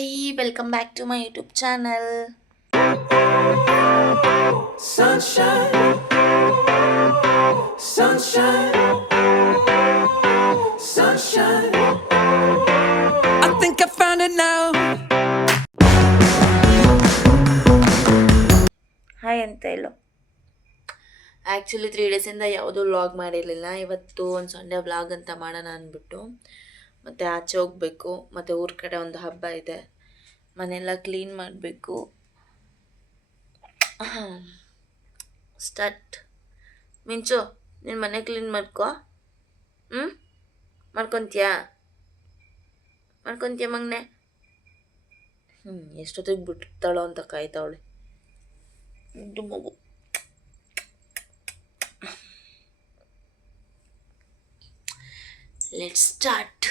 Hey, welcome back to my YouTube channel. Sunshine, sunshine, sunshine. I think I found it now. Hi ಅಂತ ಹೇಳು. Actually 3 ಡೇಸಿಂದ ಯಾವುದೂ vlog ಮಾಡಿರಲಿಲ್ಲ. ಇವತ್ತು ಒಂದು Sunday vlog ಅಂತ ಮಾಡೋಣ ಅಂದ್ಬಿಟ್ಟು ಮತ್ತು ಆಚೆ ಹೋಗಬೇಕು ಮತ್ತು ಊರ ಕಡೆ ಒಂದು ಹಬ್ಬ ಇದೆ. ಮನೆಯೆಲ್ಲ ಕ್ಲೀನ್ ಮಾಡಬೇಕು. ಸ್ಟಾರ್ಟ್. ಮಿಂಚು, ನೀನು ಮನೆ ಕ್ಲೀನ್ ಮಾಡ್ಕೊ. ಮಾಡ್ಕೊತೀಯಾ ಮಗನೆ? ಎಷ್ಟೊತ್ತಿಗೆ ಬಿಡ್ತಾಳೋ ಅಂತ ಕಾಯ್ತಾವಳೆ ಇದು ಮಗು. Let's start.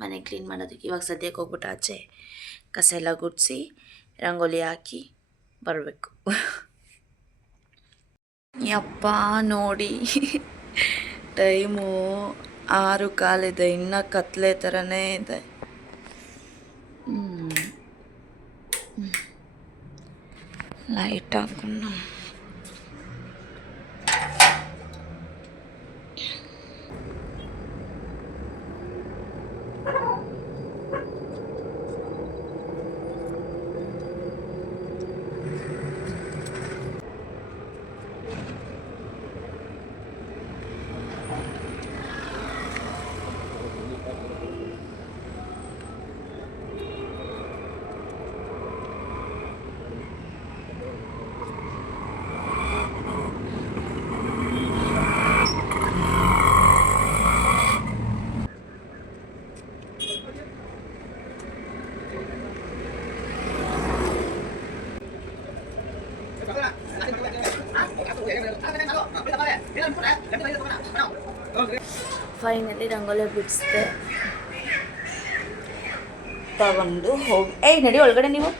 ಮನೆ ಕ್ಲೀನ್ ಮಾಡೋದಕ್ಕೆ ಇವಾಗ ಸದ್ಯಕ್ಕೆ ಹೋಗ್ಬಿಟ್ಟು ಆಚೆ ಕಸ ಎಲ್ಲ ಗುಡಿಸಿ ರಂಗೋಲಿ ಹಾಕಿ ಬರಬೇಕು. ಯಪ್ಪ ನೋಡಿ, ಟೈಮು 6:15 ಇನ್ನೂ ಕತ್ಲೆ ಥರನೇ ಇದೆ. ಲೈಟ್ ಹಾಕೊಂಡು ಫೈನಲಿ ರಂಗೋಲಿ ಬಿಡಿಸ್ದೆ. ತಗೊಂಡು ಹೋಗಿ ನಡಿ ಒಳಗಡೆ. ನೀವು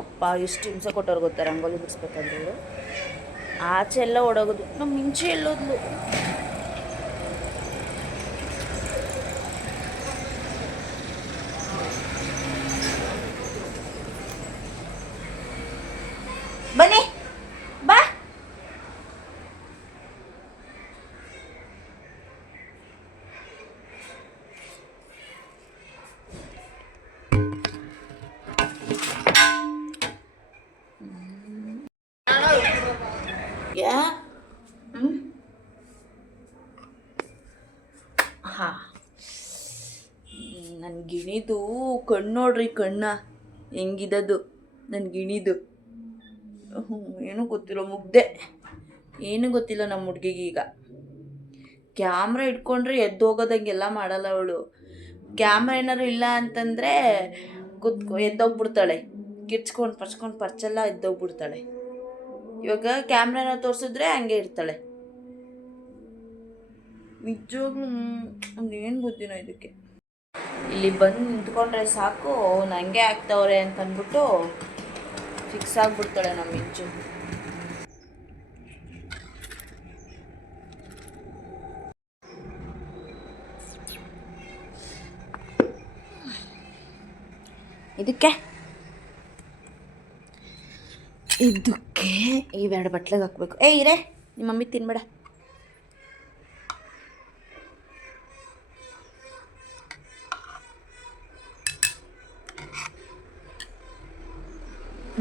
ಅಪ್ಪ ಎಷ್ಟು ಹಿಂಸೆ ಕೊಟ್ಟವ್ರು ಗೊತ್ತಾ ರಂಗೋಲಿ ಬಿಡಿಸ್ಬೇಕಂದ್ರೆ. ಆಚೆ ಎಲ್ಲ ಓಡೋಗೋದು. ನಮ್ಮ ಮಿಂಚು ಎಲ್ಲೋದ್ಲು. ಬನ್ನಿ ಬಾ. ಹಾಂ, ನನ್ನ ಗಿಣಿದು ಕಣ್ಣು ನೋಡ್ರಿ, ಕಣ್ಣ ಹೆಂಗಿದದು ನನ್ನ ಗಿಣಿದು. ಏನೂ ಗೊತ್ತಿಲ್ಲ, ಮುಗ್ದೆ. ಏನೂ ಗೊತ್ತಿಲ್ಲ ನಮ್ಮ ಹುಡುಗಿಗೀಗ. ಕ್ಯಾಮ್ರಾ ಇಟ್ಕೊಂಡ್ರೆ ಎದ್ದು ಹೋಗೋದಂಗೆಲ್ಲ ಮಾಡಲ್ಲ ಅವಳು. ಕ್ಯಾಮ್ರಾ ಏನಾರು ಇಲ್ಲ ಅಂತಂದರೆ ಎದ್ದೋಗ್ಬಿಡ್ತಾಳೆ. ಕಿರ್ಚ್ಕೊಂಡು ಪರ್ಚೆಲ್ಲ ಎದ್ದೋಗ್ಬಿಡ್ತಾಳೆ. ಇವಾಗ ಕ್ಯಾಮ್ರಾನ ತೋರಿಸಿದ್ರೆ ಹಂಗೆ ಇರ್ತಾಳೆ. ನಿಜವಾಗ್ಲೂ ಏನು ಬುದ್ಧಿನೋ ಇದಕ್ಕೆ. ಇಲ್ಲಿ ಬಂದು ನಿಂತ್ಕೊಂಡ್ರೆ ಸಾಕು ನನಗೆ ಆಗ್ತವ್ರೆ ಅಂತ ಅಂದ್ಬಿಟ್ಟು ಫಿಕ್ಸ್ ಆಗಿಬಿಡ್ತಾಳೆ ನಮ್ಮ ಮಿಂಚು. ಇದಕ್ಕೆ ಇವೆರಡು ಬಟ್ಲಿಗೆ ಹಾಕ್ಬೇಕು. ಇರೇ, ನಿಮ್ಮ ಮಮ್ಮಿ ತಿನ್ಬೇಡ.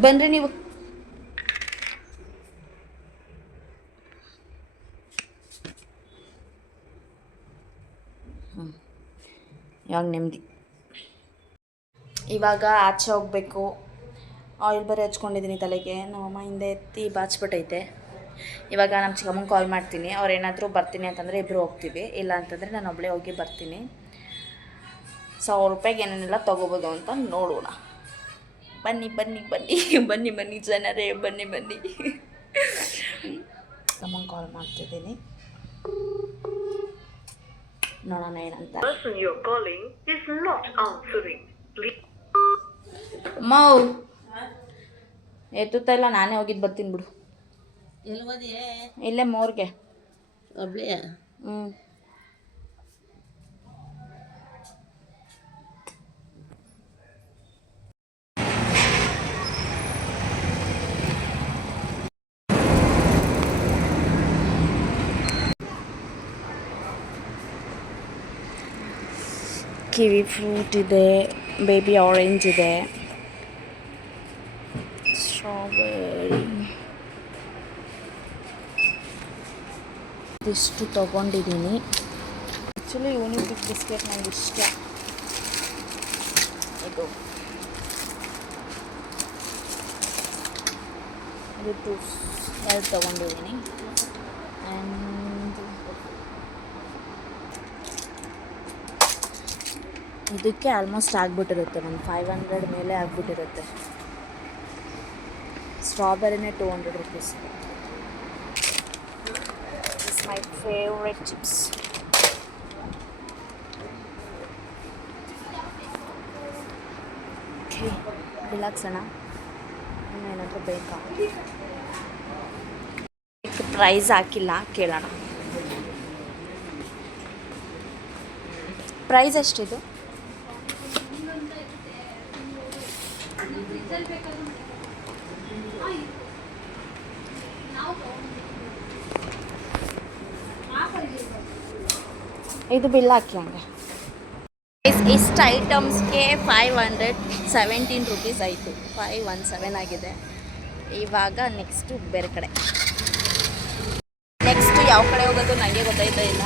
ಬನ್ರಿ ನೀವು. ಇವಾಗ ನೆಮ್ಮದಿ. ಇವಾಗ ಆಚೆ ಹೋಗಬೇಕು. ಆಯಿಲ್ ಬರೀ ಹಚ್ಕೊಂಡಿದ್ದೀನಿ ತಲೆಗೆ. ನಮ್ಮಮ್ಮ ಹಿಂದೆ ಎತ್ತಿ ಬಾಚ್ಬಿಟ್ಟೈತೆ. ಇವಾಗ ನಮ್ಮ ಚಿಕ್ಕಮ್ಮಂಗೆ ಕಾಲ್ ಮಾಡ್ತೀನಿ. ಅವ್ರೇನಾದರೂ ಬರ್ತೀನಿ ಅಂತಂದರೆ ಇಬ್ಬರು ಹೋಗ್ತೀವಿ, ಇಲ್ಲ ಅಂತಂದರೆ ನಾನು ಒಬ್ಬಳೇ ಹೋಗಿ ಬರ್ತೀನಿ. 1,000 ರೂಪಾಯಿಗೆ ಏನೇನೆಲ್ಲ ತೊಗೋಬೋದು ಅಂತ ನೋಡೋಣ. ಬನ್ನಿ ಬನ್ನಿ ಬನ್ನಿ ಬನ್ನಿ ಬನ್ನಿ ಜನರೇ, ಬನ್ನಿ ಬನ್ನಿ. ಅಮ್ಮಂಗೆ ಕಾಲ್ ಮಾಡ್ತಿದ್ದೀನಿ, ನೋಡೋಣ ಏನಂತ. ಮೌ ಎತ್ತುತ್ತಾ ಇಲ್ಲ, ನಾನೇ ಹೋಗಿದ್ದು ಬರ್ತೀನಿ ಬಿಡು. ಇಲ್ಲೇ ಮೋರ್ಗೆ ಒಬ್ಳೆಯ. ಕಿವಿ ಫ್ರೂಟ್ ಇದೆ, ಬೇಬಿ ಆರೆಂಜ್ ಇದೆ, ಸ್ಟ್ರಾಬೆರಿ ಇದಿಷ್ಟು ತೊಗೊಂಡಿದ್ದೀನಿ. ಆ್ಯಕ್ಚುಲಿ ಯೂನಿಬಿಕ್ ಬಿಸ್ಕೆಟ್ ನನಗೆ ಇಷ್ಟ. ಇದು ಎರಡು ತೊಗೊಂಡಿದ್ದೀನಿ. ಆ್ಯಂಡ್ ಇದಕ್ಕೆ ಆಲ್ಮೋಸ್ಟ್ ಆಗಿಬಿಟ್ಟಿರುತ್ತೆ, ಒಂದು 500 ಮೇಲೆ ಆಗಿಬಿಟ್ಟಿರುತ್ತೆ. ಸ್ಟ್ರಾಬೆರಿನೇ 200 rupees. It's my favourite chips. Okay, ರಿಲ್ಯಾಕ್ಸೋಣ. ಇನ್ನೇನಾದರೂ ಬೇಕಾ? ಪ್ರೈಸ್ ಹಾಕಿಲ್ಲ, ಕೇಳೋಣ. ಪ್ರೈಸ್ ಎಷ್ಟಿದು? ಇದು ಬಿಲ್ ಹಾಕಿ ಹಂಗೆ. ಇಷ್ಟು ಐಟಮ್ಸ್ಗೆ 517 ರುಪೀಸ್ ಆಯಿತು. 517 ಆಗಿದೆ. ಇವಾಗ ನೆಕ್ಸ್ಟು ಬೇರೆ ಕಡೆ. ನೆಕ್ಸ್ಟು ಯಾವ ಕಡೆ ಹೋಗೋದು ನನಗೆ ಗೊತ್ತಾಯ್ತಾ ಇಲ್ಲ.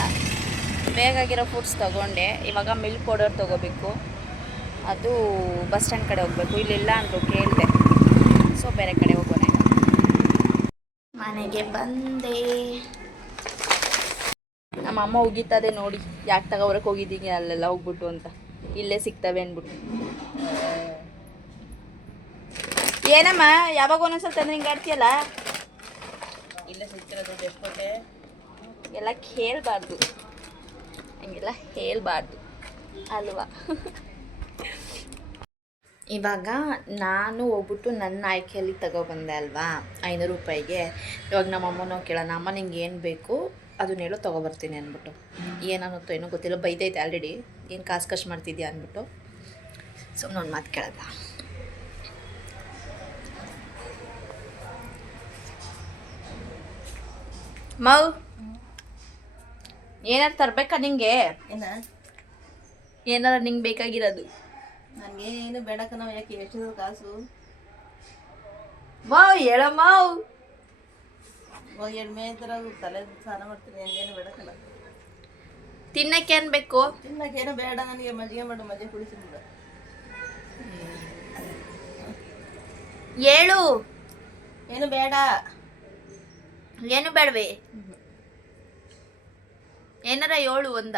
ಬೇಕಾಗಿರೋ ಫುಡ್ಸ್ ತೊಗೊಂಡೆ. ಇವಾಗ ಮಿಲ್ಕ್ ಪೌಡರ್ ತೊಗೋಬೇಕು. ಅದು ಬಸ್ ಸ್ಟ್ಯಾಂಡ್ ಕಡೆ ಹೋಗಬೇಕು. ಇಲ್ಲಿಲ್ಲ ಅಂದರು, ಕೇಳಿದೆ. ಸೊ ಬೇರೆ ಕಡೆ ಹೋಗೋಣ. ಮನೆಗೆ ಬಂದೆ. ನಮ್ಮ ಅಮ್ಮ ಉಗಿತದೆ ನೋಡಿ, ಯಾಕೆ ತಗೋಬರಕ್ಕೆ ಹೋಗಿದ್ದೀನಿ ಅಲ್ಲೆಲ್ಲ ಹೋಗ್ಬಿಟ್ಟು ಅಂತ. ಇಲ್ಲೇ ಸಿಗ್ತವೆ ಅಂದ್ಬಿಟ್ಟು. ಏನಮ್ಮ ಯಾವಾಗ ಒಂದೊಂದ್ಸಲ ತಂದ್ರೆ ಹಿಂಗೆ ಆಡ್ತೀಯಲ್ಲ? ಇಲ್ಲೇ ಸಿಗ್ತಿರೋದು ಎಷ್ಟು ಕೊಟ್ಟೆ ಎಲ್ಲ ಕೇಳಬಾರ್ದು, ಹಂಗೆಲ್ಲ ಹೇಳ್ಬಾರ್ದು ಅಲ್ವಾ? ಇವಾಗ ನಾನು ಹೋಗ್ಬಿಟ್ಟು ನನ್ನ ಆಯ್ಕೆಯಲ್ಲಿ ತಗೊಬಂದೆ ಅಲ್ವಾ, 500 ರೂಪಾಯಿಗೆ. ಇವಾಗ ನಮ್ಮ ಅಮ್ಮನೂ ಕೇಳೋಣ, ಅಮ್ಮ ನಿಂಗೆ ಏನು ಬೇಕು ಅದನ್ನ ಹೇಳೋ ತೊಗೊಬರ್ತೀನಿ ಅಂದ್ಬಿಟ್ಟು. ಏನನ್ನತ್ತೋ ಏನೋ ಗೊತ್ತಿಲ್ಲ, ಬೈದೈತೆ ಆಲ್ರೆಡಿ, ಏನು ಕಾಸು ಖರ್ಚು ಮಾಡ್ತಿದ್ಯಾ ಅಂದ್ಬಿಟ್ಟು. ಸುಮ್ಮನೆ ಒಂದು ಮಾತು ಕೇಳಲ್ಲ. ಮೌ ಏನಾರು ತರಬೇಕಾ ನಿಂಗೆ? ಏನಾರ ನಿಂಗೆ ಬೇಕಾಗಿರೋದು? ನನಗೆ ಏನು ಬೇಡಕ್ಕ. ನಾವು ಯಾಕೆ ಎಷ್ಟಿದ್ರು ಕಾಸು? ಮಾವ್ ಹೇಳಮ್ಮ. ಎಣ್ಣೆ ಥರ ತಲೆ ಸ್ನಾನ ಮಾಡ್ತೀನಿ. ಹಂಗೇನು ಬೇಡಕ್ಕಲ್ಲ. ತಿನ್ನಕ್ಕೆ ಏನು ಬೇಕು? ತಿನ್ನಕ್ಕೇನು ಬೇಡ ನನಗೆ. ಮಜ್ಜಿಗೆ ಮಾಡು, ಮಜ್ಜಿಗೆ ಕುಡಿಸಿದ. ಹೇಳು. ಏನು ಬೇಡ. ಏನು ಬೇಡವೇ? ಏನಾರ ಹೇಳು ಒಂದ.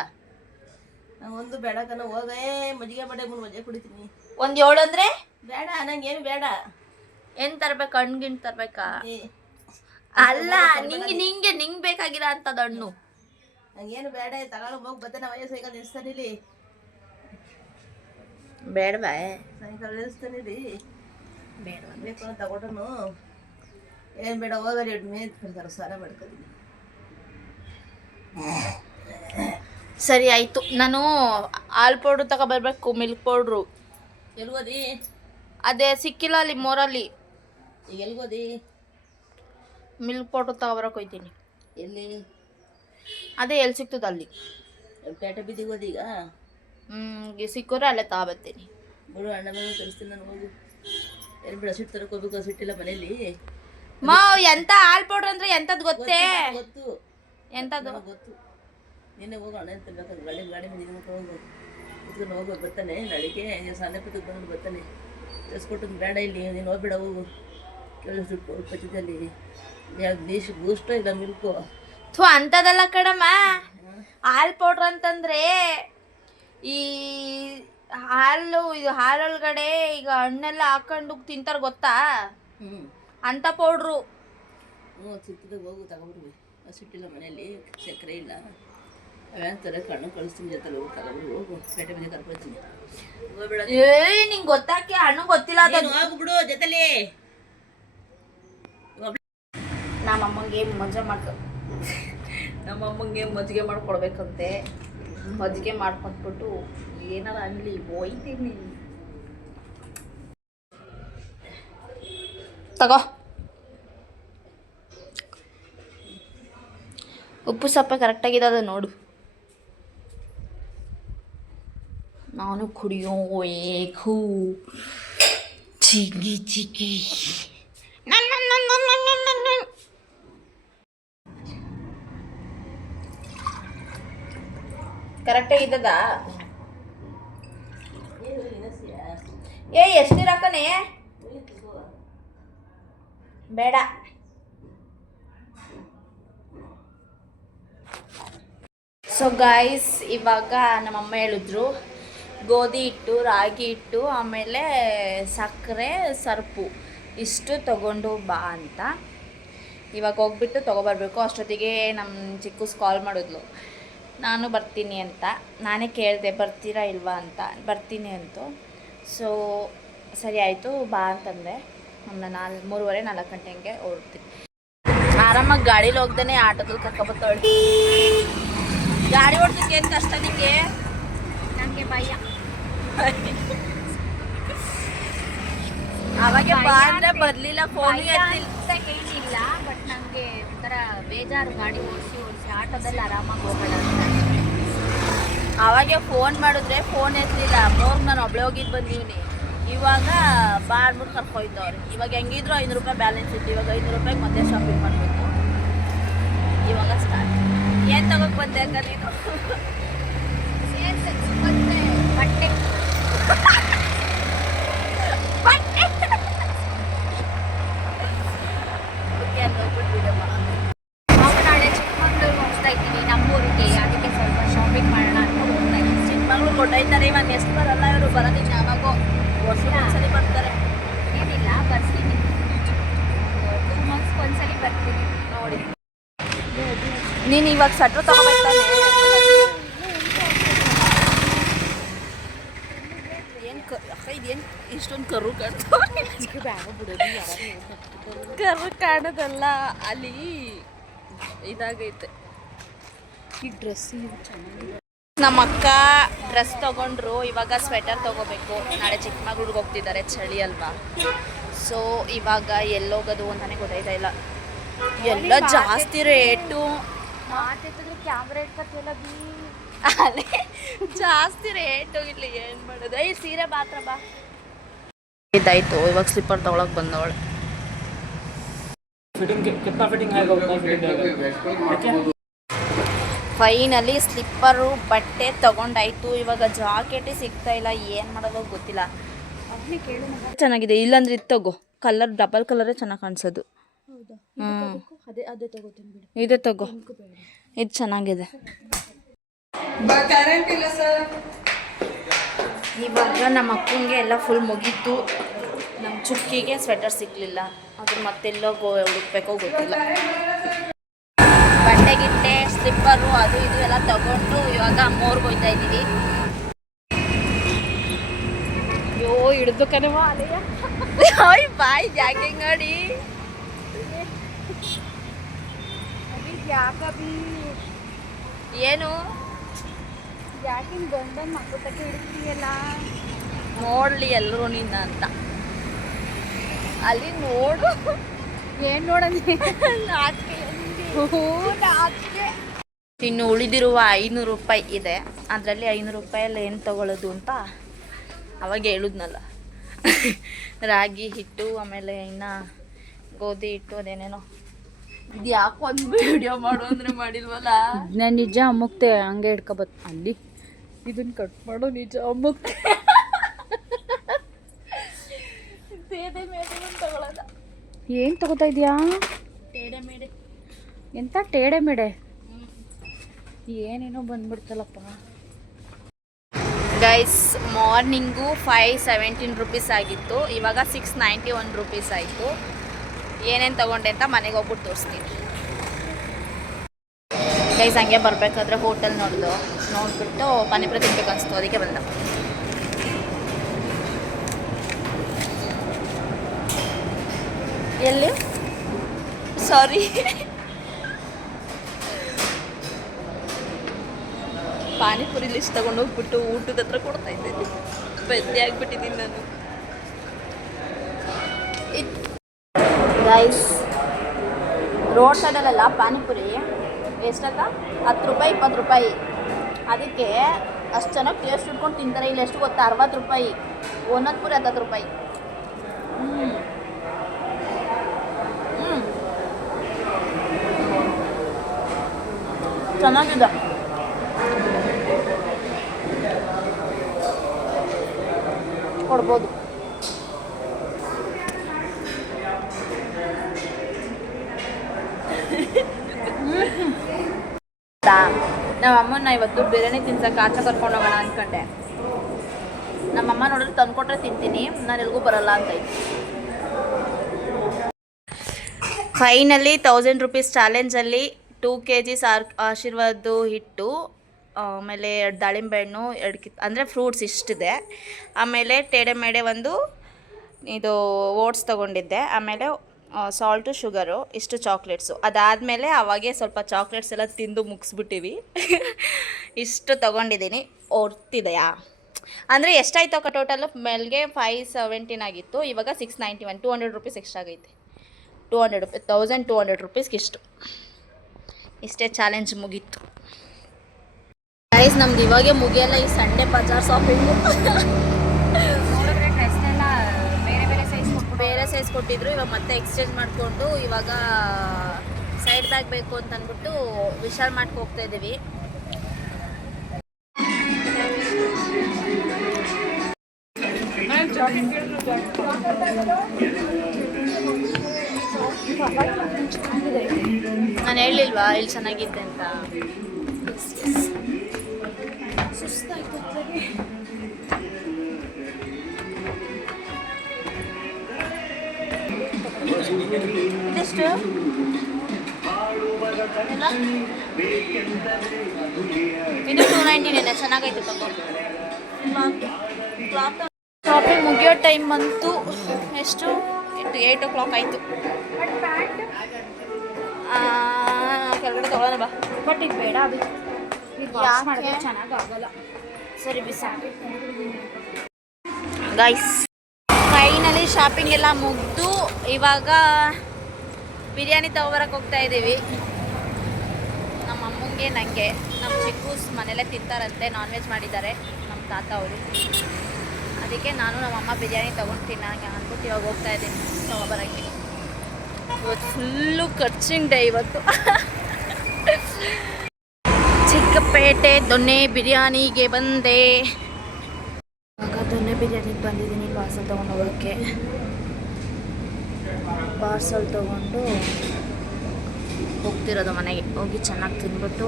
ಒಂದು ಬೇಡಕ್ಕನ. ಹೋಗೇ ಮಜ್ಜಿಗೆ ಮಾಡೆ, ಮಜ್ಜಿಗೆ ಕುಡಿತೀನಿ. ಒಂದು ಹೇಳು ಅಂದರೆ ಬೇಡ, ನಂಗೇನು ಬೇಡ. ಏನು ತರ್ಬೇಕು? ಹಣ್ಗಿಣ್ ತರ್ಬೇಕಾ? ಅಲ್ಲ, ನಿಂಗೆ ಬೇಕಾಗಿರೋ ಅಂಥದ್ದು ಹಣ್ಣು. ನಂಗೇನು ಬೇಡ. ತಗೊಂಡು ಹೋಗಿ ಬರ್ತಾನೆ. ಸೈಕಲ್ ನಿಲ್ಲಿಸ್ತಾನೆ ಇಲ್ಲಿ. ಬೇಡವಾ? ಸೈಕಲ್ ನಿಲ್ಲಿಸ್ತಾನೆ ಇಲ್ಲಿ. ಬೇಡ ಬೇಕು ಅಂತ ತಗೊಂಡನು. ಏನು ಬೇಡ, ಹೋಗಲಿ. ಸ್ನಾನ ಮಾಡ್ಕೊತೀನಿ. ಸರಿ ಆಯಿತು. ನಾನು ಹಾಲು ಪೌಡ್ರು ತಗೊಬರ್ಬೇಕು, ಮಿಲ್ಕ್ ಪೌಡ್ರು. ಎಲ್ಗೋದಿ? ಅದೇ ಸಿಕ್ಕಿಲ್ಲ ಅಲ್ಲಿ ಮೋರಲ್ಲಿ. ಈಗ ಎಲ್ಗೋದಿ? ಮಿಲ್ಕ್ ಪೌಡ್ರು ತಗೊಬರಕ್ಕೆ ಹೋಗ್ತೀನಿ. ಎಲ್ಲಿ? ಅದೇ ಎಲ್ಲಿ ಸಿಗ್ತದೆ ಅಲ್ಲಿ. ಪೇಟೆ ಬೀದಿಗೆ ಹೋದಿ ಈಗ? ಸಿಕ್ಕೋರೆ ಅಲ್ಲೇ ತಗೊಬರ್ತೀನಿ. ಬಿಡು, ಅಣ್ಣ ಮೇಲೆ ತರಿಸ್ತೀನಿ ನಾನು. ಹೋಗು. ಎಲ್ಲಿ ಬಿಡ, ಸಿಟ್ಟು ತರಕ್ಕೆ ಹೋಗ್ಬೇಕು. ಸಿಟ್ಟಿಲ್ಲ ಮನೇಲಿ. ಮಾವ್ ಎಂತ ಹಾಲು ಪೌಡ್ರ್ ಅಂದ್ರೆ ಎಂಥದ್ದು ಗೊತ್ತೇ? ಗೊತ್ತು. ಎಂಥದ್ದು ಗೊತ್ತು. ನಿನ್ನೆ ಹೋಗು, ಅಣ್ಣ ತರ್ಬೇಕಾದ್ರೆ ಗಾಡಿ ಮೇಲೆ ಹೋಗು. ಕುತ್ಕೊಂಡು ಹೋಗು. ಬರ್ತಾನೆ ನಾಳೆಗೆ. ಸಣ್ಣ ಪುಟ್ಟಕ್ಕೆ ಬಂದು ಬರ್ತಾನೆ. ತರಿಸ್ಕೊಟ್ಟು ಬೇಡ ಇಲ್ಲಿ, ನೀನು ಹೋಗ್ಬೇಡ, ಹೋಗು. ಕೇಳಿಸ್ಬಿಟ್ಟು ಪಚ್ಚದಲ್ಲಿ ಯಾಕೆ ದೇಶ ಬೂಸ್ಟೋ ಇಲ್ಲ ಮಿಲ್ಕು? ಅಂಥದ್ದಲ್ಲ ಕಣಮ್ಮ. ಹಾಲು ಪೌಡ್ರ್ ಅಂತಂದರೆ ಈ ಇದು ಹಾಲೊಳಗಡೆ ಈಗ ಹಣ್ಣೆಲ್ಲ ಹಾಕೊಂಡು ತಿಂತಾರೆ ಗೊತ್ತಾ? ಅಂಥ ಪೌಡ್ರು. ಸಿಕ್ಕಿದಾಗ ಹೋಗು, ತಗೊಬರ್ವಿ. ಸಿಟ್ಟಿಲ್ಲ ಮನೆಯಲ್ಲಿ, ಸಕ್ಕರೆ ಇಲ್ಲ. ಅವ್ಯಾನ್ ತರಕ್ಕೆ ಹಣ್ಣು ಕಳಿಸ್ತೀನಿ. ಜೊತೆ ಹೋಗಿ ತಗೊಬರು. ಹೋಗು. ಪೇಟೆ ಮೇಲೆ ಕರ್ಕೊಳ್ತೀನಿ. ಹೋಗ್ಬೇಡ. ನಿಂಗೆ ಗೊತ್ತಾಕಿ ಹಣ್ಣು ಗೊತ್ತಿಲ್ಲ ಅದು. ಹೋಗ್ಬಿಡು ಜೊತೆಲಿ. ನಮ್ಮಮ್ಮಂಗೆ ಮಜ್ಜಿಗೆ ಮಾಡ್ಕೊಡ್ಬೇಕಂತೆ. ಮಜ್ಜಿಗೆ ಮಾಡ್ಕೊಂಡ್ಬಿಟ್ಟು ಏನಾರ ಅನ್ನಲಿ ಹೋಯ್ತೀನಿ. ತಗೋ. ಉಪ್ಪು ಸಪ್ಪೆ ಕರೆಕ್ಟಾಗಿದೆ ಅದು ನೋಡು. ನಾನು ಕುಡಿಯೋಬೇಕು. ಚಿಗಿ ಚಿಗಿ ಕರೆಕ್ಟಾಗಿ ಇದ್ದದ. ಏ ಎಷ್ಟು ನೀರು ಹಾಕಣೆ? ಬೇಡ. ಸೊ ಗೈಸ್, ಇವಾಗ ನಮ್ಮಮ್ಮ ಹೇಳಿದ್ರು ಗೋಧಿ ಹಿಟ್ಟು, ರಾಗಿ ಹಿಟ್ಟು, ಆಮೇಲೆ ಸಕ್ಕರೆ, ಸರ್ಪು ಇಷ್ಟು ತಗೊಂಡು ಬಾ ಅಂತ. ಇವಾಗ ಹೋಗ್ಬಿಟ್ಟು ತೊಗೊಬರ್ಬೇಕು. ಅಷ್ಟೊತ್ತಿಗೆ ನಮ್ಮ ಚಿಕ್ಕೂಸ್ ಕಾಲ್ ಮಾಡಿದ್ಲು, ನಾನು ಬರ್ತೀನಿ ಅಂತ. ನಾನೇ ಕೇಳಿದೆ ಬರ್ತೀರಾ ಇಲ್ವಾ ಅಂತ. ಬರ್ತೀನಿ ಅಂತು. ಸೊ ಸರಿ ಆಯಿತು ಬಾ ಅಂತಂದೆ. ಒಂದು 3:30-4 ಗಂಟೆ ಹಂಗೆ ಹೊರಡ್ತೀನಿ. ಆರಾಮಾಗಿ ಗಾಡೀಲಿ ಹೋಗ್ದೇ ಆಟೋದಲ್ಲಿ ಕರ್ಕೊಬತ್ತವಳು. ಗಾಡಿ ಓಡ್ಸೋಕ್ಕೆ ಏನು ಕಷ್ಟ ನಿಮಗೆ? ನನಗೆ ಭಯ. ಅವಾಗ ಬಾ ಅಂದರೆ ಬರಲಿಲ್ಲ, ಫೋನ್ ಅಂತ ಏನಿಲ್ಲ, ಬಟ್ ನನಗೆ ಒಂಥರ ಬೇಜಾರು ಗಾಡಿ ಓಡಿಸಿ ಆಟೋದಲ್ಲಿ ಆರಾಮಾಗಿ ಹೋಗೋಣ ಅಂತ. ಅವಾಗೆ ಫೋನ್ ಮಾಡಿದ್ರೆ ಫೋನ್ ಎತ್ತಲಿಲ್ಲ. ನಾನು ಒಬ್ಳೆ ಹೋಗಿದ್ದು ಬಂದೀನಿ. ಇವಾಗ ಬಾ ಅಂದ್ಬಿಟ್ಟು ಕರ್ಕೊಯ್ತವ್ರೆ. ಇವಾಗ ಹೆಂಗಿದ್ರು 500 ರೂಪಾಯಿ ಬ್ಯಾಲೆನ್ಸ್ ಇತ್ತು. ಇವಾಗ 500 ರೂಪಾಯಿಗೆ ಮತ್ತೆ ಶಾಪಿಂಗ್ ಮಾಡಬೇಕು. ಇವಾಗ ಸ್ಟಾರ್ಟ್. ಏನು ತಗೋಕ್ಕೆ ಬಂದೆ ಅಕ್ಕ ನೀನು? ಬಟ್ಟೆ ಓಕೆ ಅಂತ ಹೋಗ್ಬಿಟ್ಟು ಬಿಡಮ್ಮ. ನಾವು ನಾಳೆ ಚಿಕ್ಕಮಂಗ್ಳೂರು ಹೋಗ್ತಾ ಇದ್ದೀವಿ, ನಮ್ಮೂರಿಗೆ. ಅದಕ್ಕೆ ಸ್ವಲ್ಪ ಶಾಪಿಂಗ್ ಮಾಡೋಣ ಅಂತ ಹೋಗ್ತಾ ಇದ್ದೀವಿ. ಚಿಕ್ಕಮಂಗ್ಳೂರು ಹೊಟ್ಟೋಯ್ತಾರೆ. ಇವಾಗ ಎಷ್ಟು ಬರಲ್ಲ, ಇವರು ಬರೋದಿಲ್ಲ. ಯಾವಾಗೋ ವರ್ಷಕ್ಕೊಂದ್ಸಲಿ ಬರ್ತಾರೆ. ಏನಿಲ್ಲ, ಬರ್ತೀನಿ. 2 ಮಂತ್ಸ್ಗೆ ಒಂದ್ಸಲಿ ಬರ್ತೀನಿ ನೋಡಿ. ನೀನು ಇವಾಗ ಸಟ್ರು ತಗೋಬೇಕಾನೆ. ಏನು ಅಕ್ಕ, ಇದೇನು ಇಷ್ಟೊಂದು ಕರು ಕರು ಕಾಣೋದಲ್ಲ, ಅಲ್ಲಿ ಇದಾಗೈತೆ. ಈ ಡ್ರೆಸ್ ಚೆನ್ನಾಗಿದೆ. ನಮ್ಮ ಅಕ್ಕ ಡ್ರೆಸ್ ತೊಗೊಂಡ್ರು. ಇವಾಗ ಸ್ವೆಟರ್ ತೊಗೋಬೇಕು. ನಾಳೆ ಚಿಕ್ಕಮಗಳೂರಿಗೆ ಹೋಗ್ತಿದ್ದಾರೆ, ಚಳಿ ಅಲ್ವಾ. ಸೊ ಇವಾಗ ಎಲ್ಲೋಗೋದು ಅಂತಲೇ ಗೊತ್ತಾಯ್ತಾ ಇಲ್ಲ. ಎಲ್ಲ ಜಾಸ್ತಿ ರೇಟು. ಮಾತಿದ್ರೆ ಕ್ಯಾಮ್ರಾ ಇಟ್ಕೊತಿಲ್ಲ ಬಿ. ಅಲ್ಲೇ ಜಾಸ್ತಿ ರೇಟು. ಇಲ್ಲಿ ಏನು ಮಾಡೋದು? ಈ ಸೀರೆ ಮಾತ್ರ ಬಾ. ಇದಾಯ್ತು. ಇವಾಗ ಸ್ಲಿಪ್ಪರ್ ತೊಗೊಳಕ್ಕೆ ಬಂದವಳು. ಫೈನಲಿ ಸ್ಲಿಪ್ಪರು ಬಟ್ಟೆ ತೊಗೊಂಡಾಯ್ತು. ಇವಾಗ ಜಾಕೆಟೇ ಸಿಗ್ತಾ ಇಲ್ಲ, ಏನು ಮಾಡೋದು ಗೊತ್ತಿಲ್ಲ. ಚೆನ್ನಾಗಿದೆ. ಇಲ್ಲಾಂದ್ರೆ ಇದು ತಗೋ, ಕಲರ್ ಡಬಲ್ ಕಲರೇ ಚೆನ್ನಾಗಿ ಕಾಣಿಸೋದು. ಇದೇ ತಗೋ, ಇದು ಚೆನ್ನಾಗಿದೆ. ಇವಾಗ ನಮ್ಮ ಅಕ್ಕಂಗೆ ಎಲ್ಲ ಫುಲ್ ಮುಗೀತು. ನಮ್ಮ ಚುಕ್ಕಿಗೆ ಸ್ವೆಟರ್ ಸಿಕ್ಕಲಿಲ್ಲ. ಅದ್ರ ಮತ್ತೆಲ್ಲೋ ಹುಡುಕ್ಬೇಕೋ ಗೊತ್ತಿಲ್ಲ. ಬಟ್ಟೆ ಗಿಟ್ಟೆ ಸ್ಲಿಪ್ಪರು ಅದು ಇದು ಎಲ್ಲ ತಗೊಂಡು ಇವಾಗ ಅಮ್ಮವ್ರಿಗೆ ಹೋಗ್ತಾ ಇದ್ದೀವಿ. ಅಯ್ಯೋ ಹಿಡಿದು ಕಣವ ಅಲೆಯ. ಓಯ್ ಬಾಯ್ ಜಾಕಿಂಗ್ ನೋಡಿ. ಏನು ಯಾಕಿಂಗ್ ಬಂದಂಗೆ ಮಕ್ಕಳಕ್ಕೆ ಹಿಡಿತೀಯಲ್ಲ? ನೋಡ್ಲಿ ಎಲ್ಲರೂ ನಿನ್ನ ಅಂತ. ಅಲ್ಲಿ ನೋಡು. ಏನು ನೋಡಂಗೆ? ಇನ್ನು ಉಳಿದಿರುವ 500 ರೂಪಾಯಿ ಇದೆ. ಅದರಲ್ಲಿ 500 ರೂಪಾಯಲ್ಲಿ ಏನು ತಗೊಳ್ಳೋದು ಅಂತ ಅವಾಗ ಹೇಳಿದ್ನಲ್ಲ. ರಾಗಿ ಹಿಟ್ಟು, ಆಮೇಲೆ ಇನ್ನು ಗೋಧಿ ಹಿಟ್ಟು, ಅದೇನೇನೋ. ಇದು ಯಾಕೆ ಒಂದು ವಿಡಿಯೋ ಮಾಡು ಅಂದರೆ ಮಾಡಿಲ್ವಲ್ಲ. ನಾನು ನಿಜ ಅಮ್ಮುಕ್ತೆ ಹಂಗೆ ಹಿಡ್ಕೊಬತ್. ಅಲ್ಲಿ ಇದನ್ನ ಕಟ್ ಮಾಡೋ ನಿಜ ಅಮ್ಮುಕ್ತೆ. ಟೇಡೆ ಮೇಡೆ ತಗೊಳ್ಳೋದ. ಏನು ತಗೋತಾ ಇದೆಯಾ? ಟೇಡೆ ಮೇಡೆ. ಎಂಥ ಟೇಡೆ ಮೇಡೆ? ಏನೇನೋ ಬಂದ್ಬಿಡ್ತಲ್ಲಪ್ಪ. ಗೈಸ್, ಮಾರ್ನಿಂಗು 517 ರೂಪೀಸ್ ಆಗಿತ್ತು. ಇವಾಗ 691 ರೂಪೀಸ್ ಆಯಿತು. ಏನೇನು ತೊಗೊಂಡೆ ಅಂತ ಮನೆಗೆ ಹೋಗ್ಬಿಟ್ಟು ತೋರಿಸ್ತೀನಿ. ಗೈಸ್, ಹಂಗೆ ಬರಬೇಕಾದ್ರೆ ಹೋಟೆಲ್ ನೋಡಿಬಿಟ್ಟು ಪಾನಿಪುರಿ ತಿನ್ಬೇಕು ಅನಿಸ್ತು, ಅದಕ್ಕೆ ಬಂದ. ಎಲ್ಲಿ? ಸಾರಿ, ಪಾನಿಪುರಿ ಲಿಸ್ಟ್ ತಗೊಂಡು ಹೋಗ್ಬಿಟ್ಟು ಊಟದ ಹತ್ರ ಕೊಡ್ತಾ ಇದ್ದೀನಿ. ಬೆದ್ದೆ ಆಗಿಬಿಟ್ಟಿದ್ದೀನಿ ನಾನು. ಗೈಸ್, ರೋಡ್ ಸೈಡಲ್ಲೆಲ್ಲ ಪಾನಿಪುರಿ ಎಷ್ಟಕ್ಕ? 10 ರೂಪಾಯಿ 20 ರೂಪಾಯಿ. ಅದಕ್ಕೆ ಅಷ್ಟು ಚೆನ್ನಾಗಿ ಟೇಸ್ಟ್ ಇಟ್ಕೊಂಡು ತಿಂತಾರೆ. ಇಲ್ಲಿ ಎಷ್ಟು ಗೊತ್ತಾ, 60 ರೂಪಾಯಿ ಒಂದೊಂದು ಪೂರಿ 10 ರೂಪಾಯಿ. ಚೆನ್ನಾಗಿದೆ. ಕೊಡ್ಬೋದು. ನಮ್ಮ ಅಮ್ಮನ ಇವತ್ತು ಬಿರಿಯಾನಿ ತಿನ್ಸಕ್ಕೆ ಆಚೆ ಕರ್ಕೊಂಡು ಹೋಗೋಣ ಅಂದ್ಕೊಂಡೆ. ನಮ್ಮಮ್ಮ ನೋಡಿದ್ರೆ ತಂದ್ಕೊಟ್ರೆ ತಿಂತೀನಿ, ನಾನು ಎಲ್ಗೂ ಬರಲ್ಲ ಅಂತ ಇತ್ತು. ಫೈನಲಿ 1000 ರೂಪೀಸ್ ಚಾಲೆಂಜಲ್ಲಿ 2 kg ಆಶೀರ್ವಾದ ಹಿಟ್ಟು, ಆಮೇಲೆ 2 ದಾಳಿಂಬೆ ಹಣ್ಣು, 2 ಅಂದರೆ ಫ್ರೂಟ್ಸ್ ಇಷ್ಟಿದೆ. ಆಮೇಲೆ ಟೇಡೆ ಮೇಡೆ ಒಂದು ಇದು ಓಟ್ಸ್ ತೊಗೊಂಡಿದ್ದೆ. ಆಮೇಲೆ ಸಾಲ್ಟು, ಶುಗರು, ಇಷ್ಟು ಚಾಕ್ಲೇಟ್ಸು. ಅದಾದಮೇಲೆ ಅವಾಗೇ ಸ್ವಲ್ಪ ಚಾಕ್ಲೇಟ್ಸ್ ಎಲ್ಲ ತಿಂದು ಮುಗಿಸ್ಬಿಟ್ಟಿವಿ. ಇಷ್ಟು ತೊಗೊಂಡಿದ್ದೀನಿ. ಒರ್ತಿದೆಯಾ ಅಂದರೆ ಎಷ್ಟಾಯ್ತು ಅಕ್ಕ ಟೋಟಲು? ಮೇಲ್ಗೆ 517 ಆಗಿತ್ತು, ಇವಾಗ 691, 200 ರೂಪೀಸ್ ಎಕ್ಸ್ಟ್ರಾ ಆಗೈತೆ. 200 ರೂಪೀಸ್, 1200 ರೂಪೀಸ್ಗೆ ಇಷ್ಟು. ಇಷ್ಟೇ ಚಾಲೆಂಜ್ ಮುಗೀತು ಗೈಸ್. ನಮ್ದು ಇವಾಗೆ ಮುಗಿಯಲ್ಲ ಈ ಸಂಡೇ ಬಜಾರ್ ಶಾಪಿಂಗು. ನೋಡಿದ್ರೆ ಡ್ರೆಸ್ ಎಲ್ಲ ಬೇರೆ ಸೈಜ್ ಕೊಟ್ಟಿದ್ರು. ಇವಾಗ ಮತ್ತೆ ಎಕ್ಸ್ಚೇಂಜ್ ಮಾಡಿಕೊಂಡು ಇವಾಗ ಸೈಡ್ ಬ್ಯಾಗ್ ಬೇಕು ಅಂತ ಅಂದ್ಬಿಟ್ಟು ವಿಶಾಲ್ ಮಾರ್ಟ್ಗೆ ಹೋಗ್ತಾ ಇದ್ದೀವಿ. ನಾನು ಹೇಳಿಲ್ವಾ ಇಲ್ಲಿ ಚೆನ್ನಾಗಿದೆ ಅಂತ. ಸುಸ್ತಾಯ್ತು. ಇದೆಷ್ಟು? ಇದು 299. ಚೆನ್ನಾಗೈತೆ ತಗೋ. ಶಾಪಿಂಗ್ ಮುಗಿಯೋ ಟೈಮ್ ಬಂತು. ಎಷ್ಟು? 8 o'clock ಆಯಿತು. ಕೆಳಗಡೆ ತೊಗೊಳ್ಳೋಣ ಬಾ. ಬಟ್ ಇದು ಬೇಡ, ಅದು ವಾಶ್ ಮಾಡಿದ್ರೆ ಚೆನ್ನಾಗಿ ಆಗೋಲ್ಲ. ಸರಿ ಬಿಸಿ. ಗೈಸ್ ಫೈನಲಿ ಶಾಪಿಂಗ್ ಎಲ್ಲ ಮುಗಿದು ಇವಾಗ ಬಿರಿಯಾನಿ ತೊಗೊಬರಕ್ಕೆ ಹೋಗ್ತಾ ಇದ್ದೀವಿ. ನಮ್ಮ ಅಮ್ಮಂಗೆ ನನಗೆ ನಮ್ಮ ಚಿಕ್ಕೂಸ್ ಮನೆಯಲ್ಲೇ ತಿಂತಾರಂತೆ. ನಾನ್ ವೆಜ್ ಮಾಡಿದ್ದಾರೆ ನಮ್ಮ ತಾತ ಅವರು. ಅದಕ್ಕೆ ನಾನು ನಮ್ಮಮ್ಮ ಬಿರಿಯಾನಿ ತೊಗೊಂಡು ತಿನ್ನೋಂಗ ಅಂದ್ಬಿಟ್ಟು ಇವಾಗ ಹೋಗ್ತಾ ಇದ್ದೀನಿ ತೊಗೊಬರೋಕ್ಕೆ. ಇವತ್ತು ಫುಲ್ಲು ಖರ್ಚಿಂಗ್ ಡೇ ಇವತ್ತು. ಚಿಕ್ಕಪೇಟೆ ದೊನ್ನೆ ಬಿರಿಯಾನಿಗೆ ಬಂದೆ. ಆಗ ದೊನ್ನೆ ಬಿರಿಯಾನಿಗೆ ಬಂದಿದ್ದೀನಿ ಪಾರ್ಸಲ್ ತೊಗೊಂಡು ಹೋಗೋಕ್ಕೆ. ಪಾರ್ಸಲ್ ತೊಗೊಂಡು ಹೋಗ್ತಿರೋದು ಮನೆಗೆ. ಹೋಗಿ ಚೆನ್ನಾಗಿ ತಿಂದ್ಬಿಟ್ಟು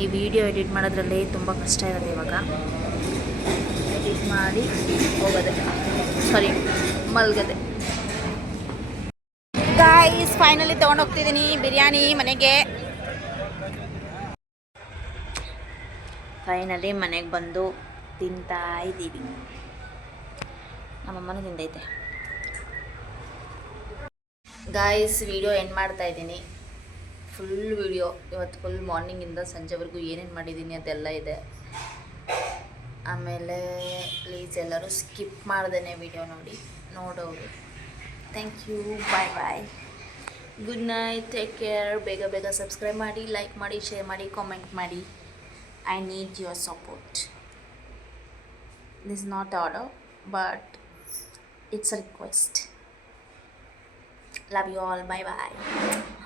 ಈ ವಿಡಿಯೋ ಎಡಿಟ್ ಮಾಡೋದ್ರಲ್ಲಿ ತುಂಬ ಕಷ್ಟ ಇರೋದು. ಇವಾಗ ಎಡಿಟ್ ಮಾಡಿ ಹೋಗೋದೆ, ಸಾರಿ ಮಲ್ಗದೆ. ಗೈಸ್ ಫೈನಲಿ ತೊಗೊಂಡು ಹೋಗ್ತಿದ್ದೀನಿ ಬಿರಿಯಾನಿ ಮನೆಗೆ. ಫೈನಲಿ ಮನೆಗೆ ಬಂದು ತಿಂತಾ ಇದ್ದೀವಿ. ನಮ್ಮಮ್ಮನೂ ತಿಂದೈತೆ. ಗಾಯ್ಸ್ ವಿಡಿಯೋ ಎಂಡ್ ಮಾಡ್ತಾ ಇದ್ದೀನಿ. ಫುಲ್ ವಿಡಿಯೋ ಇವತ್ತು ಫುಲ್ ಮಾರ್ನಿಂಗಿಂದ ಸಂಜೆವರೆಗೂ ಏನೇನು ಮಾಡಿದ್ದೀನಿ ಅದೆಲ್ಲ ಇದೆ. ಆಮೇಲೆ ಪ್ಲೀಸ್ ಎಲ್ಲರೂ ಸ್ಕಿಪ್ ಮಾಡ್ದೇ ವಿಡಿಯೋ ನೋಡೋರು. Thank you, bye bye, good night, take care. ಬೇಗ ಬೇಗ ಸಬ್ಸ್ಕ್ರೈಬ್ ಮಾಡಿ, ಲೈಕ್ ಮಾಡಿ, ಶೇರ್ ಮಾಡಿ, ಕಾಮೆಂಟ್ ಮಾಡಿ. I need your support. This is not order, but it's a request. Love you all. Bye bye.